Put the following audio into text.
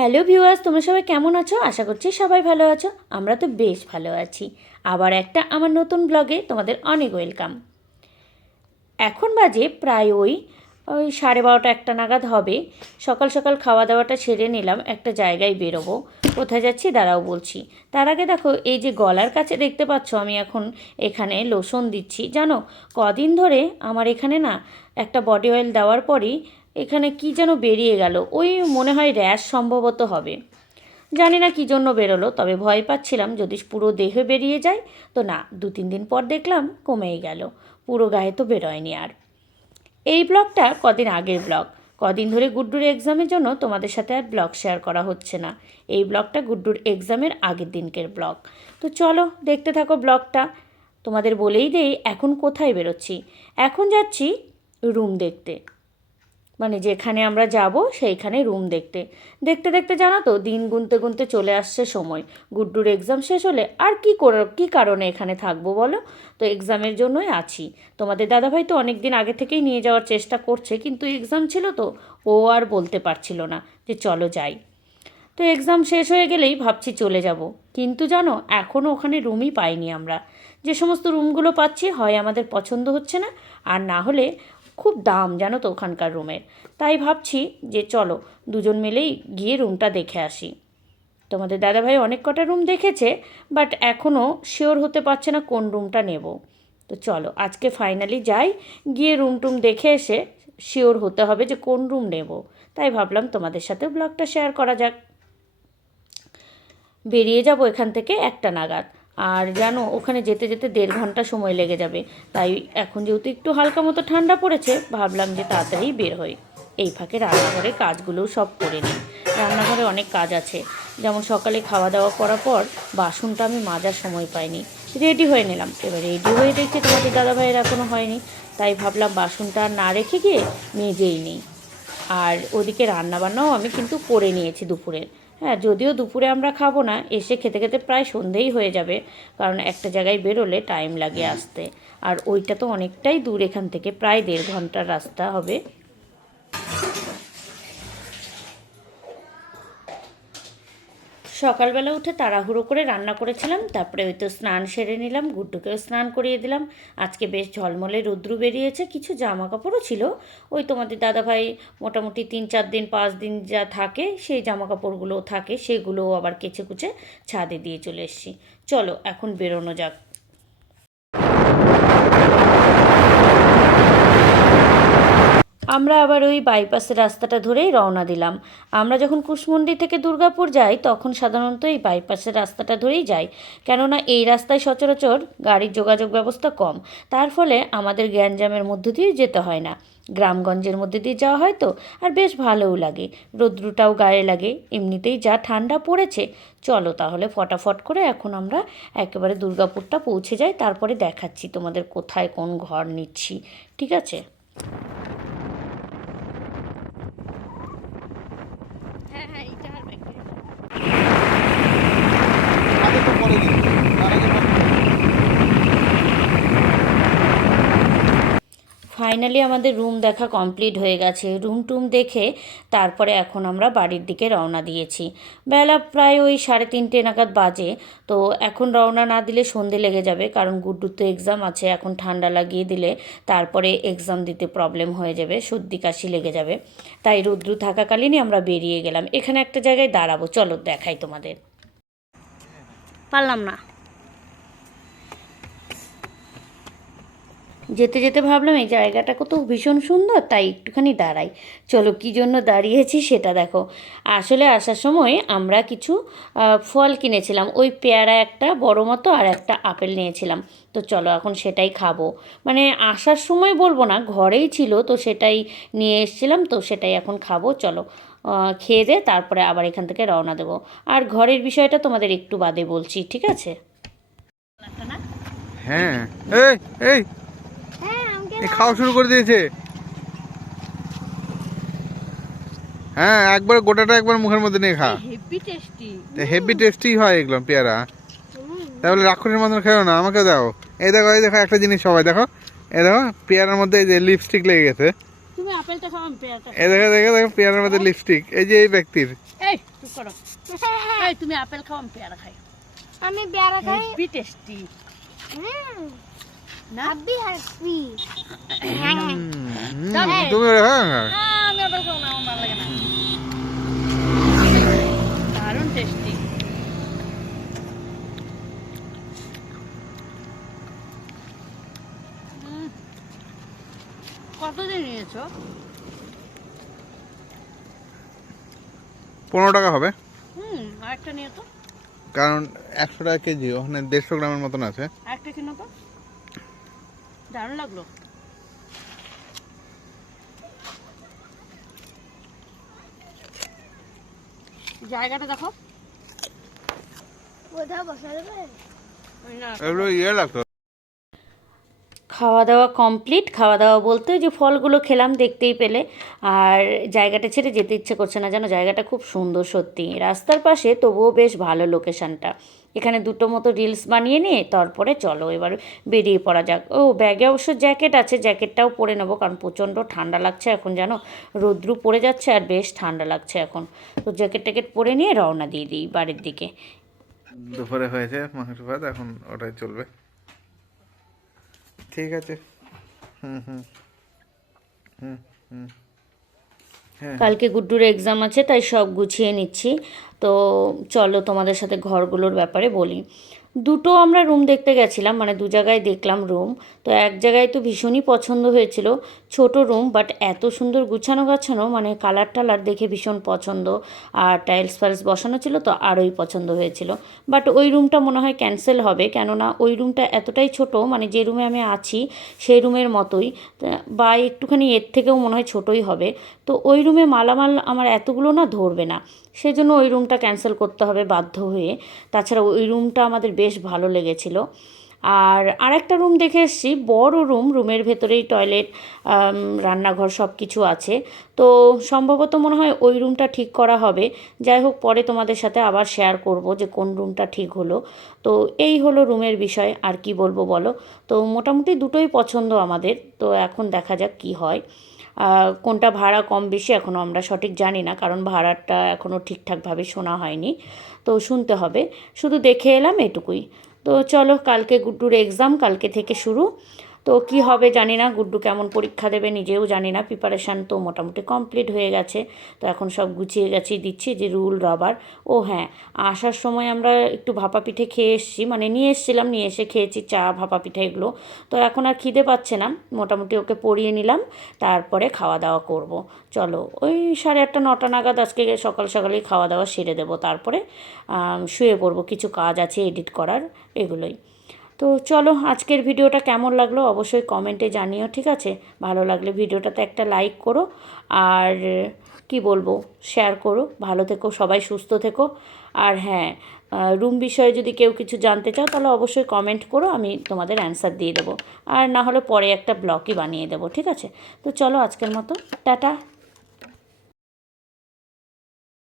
Hello viewers, তোমরা সবাই কেমন আছো? আশা করছি সবাই ভালো আছো। আমরা তো বেশ ভালো আছি। আবার একটা আমার নতুন ব্লগে তোমাদের অনেক ওয়েলকাম এখন বাজে প্রায় ওই ওই সাড়ে বারোটা একটা নাগাদ হবে। সকাল সকাল খাওয়া দাওয়াটা সেরে নিলাম, একটা জায়গায় বেরোবো। কোথায় যাচ্ছি দাঁড়াও বলছি। তার আগে দেখো, এই যে গলার কাছে দেখতে পাচ্ছ, আমি এখন এখানে লোশন দিচ্ছি। জানো, কদিন ধরে আমার এখানে না একটা বডি অয়েল দেওয়ার পরই এখানে কি যেন বেরিয়ে গেল। ওই মনে হয় র্যাশ সম্ভবত হবে। জানি না কী জন্য বেরোলো, তবে ভয় পাচ্ছিলাম যদি পুরো দেহে বেরিয়ে যায়, তো না, দু তিন দিন পর দেখলাম কমেই গেল। পুরো গায়ে তো বেরোয়নি আর। এই ব্লগটা কদিন আগের ব্লগ। কদিন ধরে গুড্ডুর এক্সামের জন্য তোমাদের সাথে আর ব্লগ শেয়ার করা হচ্ছে না। এই ব্লগটা গুড্ডুর এক্সামের আগের দিনকের ব্লগ। তো চলো, দেখতে থাকো ব্লগটা। তোমাদের বলেই দেই, এখন কোথায় বেরোচ্ছি? এখন যাচ্ছি রুম দেখতে। মানে যেখানে আমরা যাব সেইখানে রুম দেখতে। দেখতে দেখতে জানো তো, দিন গুনতে গুনতে চলে আসছে সময়। গুড্ডুর এক্সাম শেষ হলে আর কি করে, কী কারণে এখানে থাকব বলো? তো এক্সামের জন্যই আছি। তোমাদের দাদাভাই তো অনেক দিন আগে থেকেই নিয়ে যাওয়ার চেষ্টা করছে, কিন্তু এক্সাম ছিল তো, ও আর বলতে পারছিল না যে চলো যাই। তো এক্সাম শেষ হয়ে গেলেই ভাবছি চলে যাব। কিন্তু জানো এখনও ওখানে রুমই পাইনি আমরা। যে সমস্ত রুমগুলো পাচ্ছি, হয় আমাদের পছন্দ হচ্ছে না, আর না হলে খুব দাম, জানো তো ওখানকার রুমের। তাই ভাবছি যে চলো, দুজন মিলেই গিয়ে রুমটা দেখে আসি। তোমাদের দাদাভাই অনেক কটা রুম দেখেছে, বাট এখনও শিওর হতে পারছে না কোন রুমটা নেব। তো চলো, আজকে ফাইনালি যাই, গিয়ে রুম টুম দেখে এসে শিওর হতে হবে যে কোন রুম নেব। তাই ভাবলাম তোমাদের সাথে ব্লগটা শেয়ার করা যাক। বেরিয়ে যাব এখান থেকে একটা নাগাদ। আর জানো, ওখানে যেতে যেতে দেড় ঘণ্টা সময় লেগে যাবে। তাই এখন যেহেতু একটু হালকা মতো ঠান্ডা পড়েছে, ভাবলাম যে তাড়াতাড়ি বের হই। এই ফাঁকে রান্নাঘরে কাজগুলোও সব করে নিই। রান্নাঘরে অনেক কাজ আছে। যেমন সকালে খাওয়া দাওয়া করার পর বাসনটা আমি মাজার সময় পাইনি। রেডি হয়ে নিলাম। এবার রেডি হয়ে দেখছি তোমাদের দাদাভাইয়ের এখনও হয়নি। তাই ভাবলাম বাসনটা না রেখে গিয়ে মেজেই নিই। আর ওদিকে রান্নাবান্নাও আমি কিন্তু করে নিয়েছি দুপুরের। হ্যাঁ যদিও দুপুরে আমরা খাব না এসে খেতে খেতে প্রায় সন্ধেই হয়ে যাবে কারণ একটা জায়গায় বেরোলে টাইম লাগে আসতে। আর ওইটা তো অনেকটাই দূর এখান থেকে প্রায় দেড় ঘণ্টার রাস্তা হবে। সকালবেলা উঠে তাড়াহুড়ো করে রান্না করেছিলাম, তারপরে ওই তো স্নান সেরে নিলাম, গুড্ডুকেও স্নান করিয়ে দিলাম। আজকে বেশ ঝলমলে রৌদ্রু বেরিয়েছে, কিছু জামা কাপড়ও ছিল। ওই তোমাদের দাদাভাই মোটামুটি তিন চার দিন, পাঁচ দিন যা থাকে, সেই জামা কাপড়গুলোও থাকে, সেগুলোও আবার কেচে কুচে ছাদে দিয়ে চলে এসছি। চলো, এখন বেরোনো যাক। আমরা আবার ওই বাইপাসের রাস্তাটা ধরেই রওনা দিলাম। আমরা যখন কুশমন্ডি থেকে দুর্গাপুর যাই, তখন সাধারণত এই বাইপাসের রাস্তাটা ধরেই যাই। কেননা এই রাস্তায় সচরাচর গাড়ির যোগাযোগ ব্যবস্থা কম। তার ফলে আমাদের গ্যাঞ্জামের মধ্য দিয়ে যেতে হয় না। গ্রামগঞ্জের মধ্যে দিয়ে যাওয়া হয় তো, আর বেশ ভালোও লাগে। রৌদ্রটাও গায়ে লাগে। এমনিতেই যা ঠান্ডা পড়েছে, চলো তাহলে ফটাফট করে এখন আমরা একেবারে দুর্গাপুরটা পৌঁছে যাই। তারপরে দেখাচ্ছি তোমাদের কোথায় কোন ঘর নিচ্ছি। ঠিক আছে আগে তো পরে দিন তার আগে বন্ধ। ফাইনালি আমাদের রুম দেখা কমপ্লিট হয়ে গেছে। রুম টুম দেখে তারপরে এখন আমরা বাড়ির দিকে রওনা দিয়েছি। বেলা প্রায় ওই সাড়ে তিনটে নাগাদ বাজে, তো এখন রওনা না দিলে সন্ধে লেগে যাবে, কারণ গুড্ডুর তো এক্সাম আছে, এখন ঠান্ডা লাগিয়ে দিলে তারপরে এক্সাম দিতে প্রবলেম হয়ে যাবে, সর্দি কাশি লেগে যাবে। তাই রুদ্রু থাকাকালীনই আমরা বেরিয়ে গেলাম। এখানে একটা জায়গায় দাঁড়াবো। চলো দেখাই তোমাদের। পারলাম না। যেতে যেতে ভাবলাম এই জায়গাটা কত ভীষণ সুন্দর, তাই একটুখানি দাঁড়াই। চলো কী জন্য দাঁড়িয়েছি সেটা দেখো। আসলে আসার সময় আমরা কিছু ফল কিনেছিলাম। ওই পেয়ারা একটা বড় মতো আর একটা আপেল নিয়েছিলাম। তো চলো এখন সেটাই খাব। মানে আসার সময় বলব না, ঘরেই ছিল তো সেটাই নিয়ে এসেছিলাম, তো সেটাই এখন খাব। চলো খেয়ে দে তারপরে আবার এখান থেকে রওনা দেবো। আর ঘরের বিষয়টা তোমাদের একটু বাদে বলছি, ঠিক আছে? হ্যাঁ এই এই খাওয়া শুরু করে দিয়েছে। হ্যাঁ একবার গোটাটা একবার মুখের মধ্যে নিয়ে খা। হেভি টেস্টি হেভি টেস্টি হয় এগুলো পেয়ারা। তাহলে রাক্ষসের মতন খেও না আমাকে দাও। এই দেখো এই দেখো একটা জিনিস সবাই দেখো। এই দেখো পেয়ারার মধ্যে এই যে লিপস্টিক লেগে গেছে। তুমি আপেলটা খাও আমি পেয়ারাটা এই দেখো দেখো দেখো পেয়ারার মধ্যে লিপস্টিক এই যে এই ব্যক্তির। এই তুই করো। এই তুমি আপেল খাও আমি পেয়ারা খাই। আমি বেড়া খাই। হেভি টেস্টি হুম। না? হাব্বি হাসবি হুম, তবে- তুমি ওটা খাও না? না, আমি আপেল খাব না আমার ভালো লাগে না। দারুণ টেস্টি কতদিন নিয়েছো? পনেরো টাকা হবে। হুম আরেকটা নিয়ে তো। কারণ একশো টাকা কেজি ওখানে দেড়শো গ্রামের মতন আছে। আরেকটা কিনো তো? দারুণ লাগল। জায়গাটা দেখো। এগুলো ইয়ে লাগতো। খাওয়া দাওয়া কমপ্লিট। খাওয়া দাওয়া বলতে ওই যে ফলগুলো খেলাম দেখতেই পেলে। আর জায়গাটা ছেড়ে যেতে ইচ্ছে করছে না। যেন জায়গাটা খুব সুন্দর সত্যি। রাস্তার পাশে তবুও বেশ ভালো লোকেশানটা। এখানে দুটো মতো রিলস বানিয়ে নিয়ে তারপরে চলো এবার বেরিয়ে পড়া যাক। ও, ব্যাগে অবশ্য জ্যাকেট আছে জ্যাকেটটাও পরে নেব কারণ প্রচণ্ড ঠান্ডা লাগছে এখন জানো? রোদ্রু পড়ে যাচ্ছে আর বেশ ঠান্ডা লাগছে এখন। তো জ্যাকেট ট্যাকেট পরে নিয়ে রওনা দিয়ে দিই বাড়ির দিকে। দুপুরে হয়েছে মাংস ভাত এখন ওটাই চলবে। ঠিক আছে। হুম হুম। হুম হুম। কালকে গুড্ডুর এক্সাম আছে, তাই সব গুছিয়ে নিচ্ছি। তো চলো তোমাদের সাথে ঘরগুলোর ব্যাপারে বলি। দুটো আমরা রুম দেখতে গেছিলাম মানে দু জায়গায় দেখলাম রুম তো এক জায়গায় তো ভীষণই পছন্দ হয়েছিল, ছোট রুম বাট এত সুন্দর গুছানো গাছানো মানে কালার টালার দেখে ভীষণ পছন্দ। আর টাইলস ফাইলস বসানো ছিল, তো আরোই পছন্দ হয়েছিল। বাট ওই রুমটা মনে হয় ক্যান্সেল হবে, কেননা ওই রুমটা এতটাই ছোট মানে যে রুমে আমি আছি, সেই রুমের মতোই। বা একটুখানি এর থেকেও মনে হয় ছোটই হবে। তো ওই রুমে মালামাল আমার এতগুলো না ধরবে না। সেজন্য ওই রুমটা ক্যান্সেল করতে হবে বাধ্য হয়ে। তাছাড়া ওই রুমটা আমাদের বেশ ভালো লেগেছিল। আর আরেকটা রুম দেখে এসছি, বড় রুম রুমের ভেতরেই টয়লেট রান্নাঘর সব কিছু আছে। তো সম্ভবত মনে হয় ওই রুমটা ঠিক করা হবে। যাই হোক, পরে তোমাদের সাথে আবার শেয়ার করব যে কোন রুমটা ঠিক হলো। তো এই হলো রুমের বিষয়, আর কি বলব বলো? তো মোটামুটি দুটোই পছন্দ আমাদের, তো এখন দেখা যাক কি হয়। কোনটা ভাড়া কম বেশি এখনও আমরা সঠিক জানি না, কারণ ভাড়াটা এখনও ঠিকঠাকভাবে শোনা হয়নি। তো শুনতে হবে। শুধু দেখে এলাম এটুকুই। তো চলো কালকে গুড্ডুর এক্সাম কালকে থেকে শুরু। তো কি হবে জানি না। গুড্ডু কেমন পরীক্ষা দেবে নিজেও জানি না। প্রিপারেশান তো মোটামুটি কমপ্লিট হয়ে গেছে। তো এখন সব গুছিয়ে গেছি দিচ্ছি যে রুল, রবার। ও হ্যাঁ আসার সময় আমরা একটু ভাপা পিঠে খেয়ে এসেছি। মানে নিয়ে এসেছিলাম, নিয়ে এসে খেয়েছি চা, ভাপা পিঠে এগুলো। তো এখন আর খিদে পাচ্ছে না। মোটামুটি ওকে পরিয়ে নিলাম। তারপরে খাওয়া দাওয়া করব। চলো, ওই সাড়ে আটটা, নটা নাগাদ আজকে সকাল সকালেই খাওয়া দাওয়া সেরে দেবো। তারপরে শুয়ে পড়ব। কিছু কাজ আছে এডিট করার, এগুলোই। তো চলো আজকের ভিডিওটা কেমন লাগল অবশ্যই কমেন্টে জানিও, ঠিক আছে? ভালো লাগলে ভিডিওটাতে একটা লাইক করো আর কি বলব শেয়ার করো। ভালো থেকো, সবাই সুস্থ থেকো। আর হ্যাঁ রুম বিষয়ে যদি কেউ কিছু জানতে চাও তাহলে অবশ্যই কমেন্ট করো, আমি তোমাদের অ্যান্সার দিয়ে দেবো। আর না হলে পরে একটা ব্লগই বানিয়ে দেবো, ঠিক আছে? তো চলো আজকের মতো, টাটা।